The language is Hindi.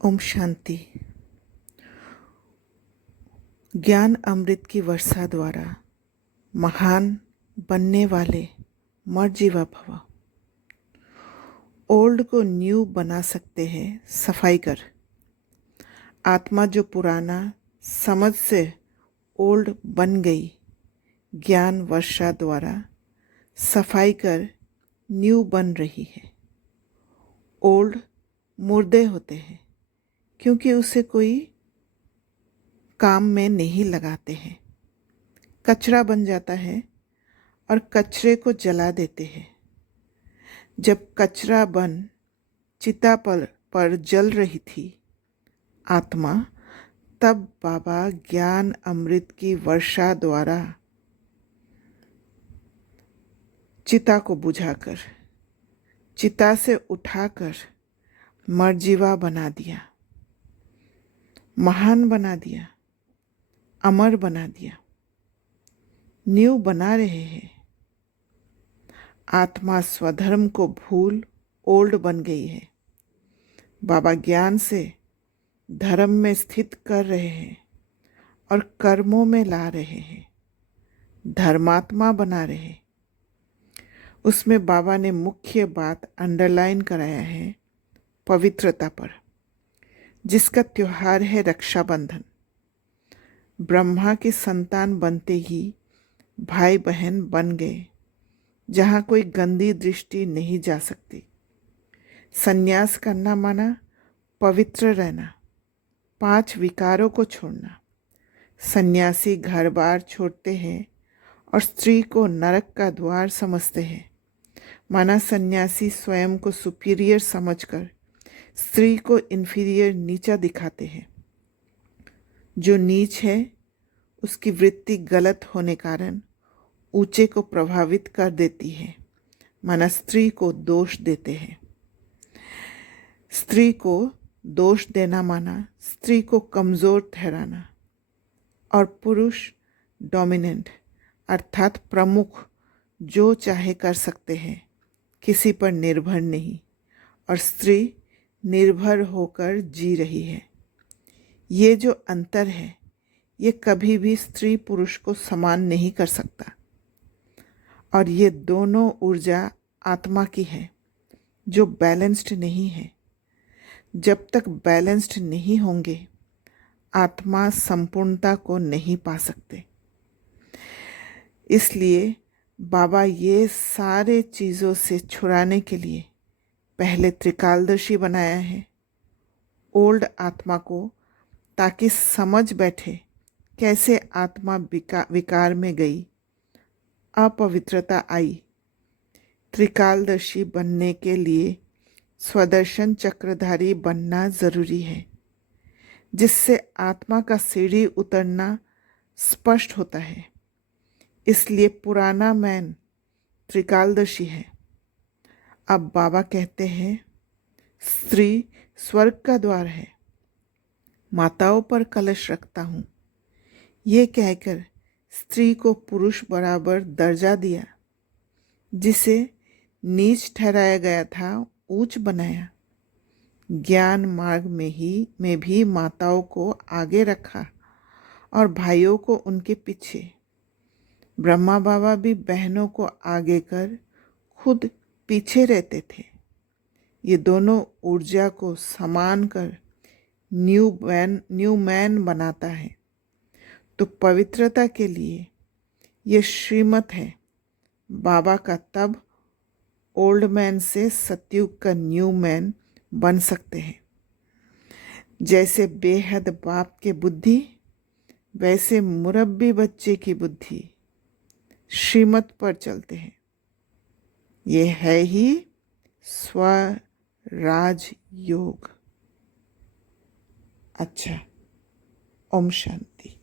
ओम शांति। ज्ञान अमृत की वर्षा द्वारा महान बनने वाले मर्जीवा भव। ओल्ड को न्यू बना सकते हैं सफाई कर। आत्मा जो पुराना समझ से ओल्ड बन गई, ज्ञान वर्षा द्वारा सफाई कर न्यू बन रही है। ओल्ड मुर्दे होते हैं क्योंकि उसे कोई काम में नहीं लगाते हैं। कचरा बन जाता है और कचरे को जला देते हैं। जब कचरा बन चिता पर जल रही थी आत्मा, तब बाबा ज्ञान अमृत की वर्षा द्वारा चिता को बुझाकर, चिता से उठाकर मर्जीवा बना दिया, महान बना दिया, अमर बना दिया, न्यू बना रहे हैं। आत्मा स्वधर्म को भूल ओल्ड बन गई है। बाबा ज्ञान से धर्म में स्थित कर रहे हैं और कर्मों में ला रहे हैं, धर्मात्मा बना रहे हैं। उसमें बाबा ने मुख्य बात अंडरलाइन कराया है पवित्रता पर, जिसका त्योहार है रक्षाबंधन। ब्रह्मा की संतान बनते ही भाई बहन बन गए, जहाँ कोई गंदी दृष्टि नहीं जा सकती। संन्यास करना माना पवित्र रहना, 5 विकारों को छोड़ना। सन्यासी घर बार छोड़ते हैं और स्त्री को नरक का द्वार समझते हैं। माना सन्यासी स्वयं को सुपीरियर समझकर स्त्री को इन्फीरियर नीचा दिखाते हैं। जो नीच है उसकी वृत्ति गलत होने कारण ऊंचे को प्रभावित कर देती है। माना स्त्री को दोष देते हैं। स्त्री को दोष देना माना स्त्री को कमज़ोर ठहराना, और पुरुष डोमिनेंट अर्थात प्रमुख, जो चाहे कर सकते हैं, किसी पर निर्भर नहीं, और स्त्री निर्भर होकर जी रही है। ये जो अंतर है, ये कभी भी स्त्री पुरुष को समान नहीं कर सकता। और ये दोनों ऊर्जा आत्मा की है जो बैलेंस्ड नहीं है। जब तक बैलेंस्ड नहीं होंगे, आत्मा संपूर्णता को नहीं पा सकते। इसलिए बाबा ये सारे चीज़ों से छुड़ाने के लिए पहले त्रिकालदर्शी बनाया है ओल्ड आत्मा को, ताकि समझ बैठे कैसे आत्मा विकार में गई, अपवित्रता आई। त्रिकालदर्शी बनने के लिए स्वदर्शन चक्रधारी बनना ज़रूरी है, जिससे आत्मा का सीढ़ी उतरना स्पष्ट होता है। इसलिए पुराना मैन त्रिकालदर्शी है। अब बाबा कहते हैं स्त्री स्वर्ग का द्वार है, माताओं पर कलश रखता हूँ। ये कहकर स्त्री को पुरुष बराबर दर्जा दिया। जिसे नीच ठहराया गया था ऊंच बनाया। ज्ञान मार्ग में भी माताओं को आगे रखा और भाइयों को उनके पीछे। ब्रह्मा बाबा भी बहनों को आगे कर खुद पीछे रहते थे। ये दोनों ऊर्जा को समान कर न्यू मैन बनाता है। तो पवित्रता के लिए ये श्रीमत है बाबा का, तब ओल्ड मैन से सतयुग का न्यू मैन बन सकते हैं। जैसे बेहद बाप के बुद्धि, वैसे मुरब्बी बच्चे की बुद्धि श्रीमत पर चलते हैं। ये है ही स्वराज योग। अच्छा, ओम शांति।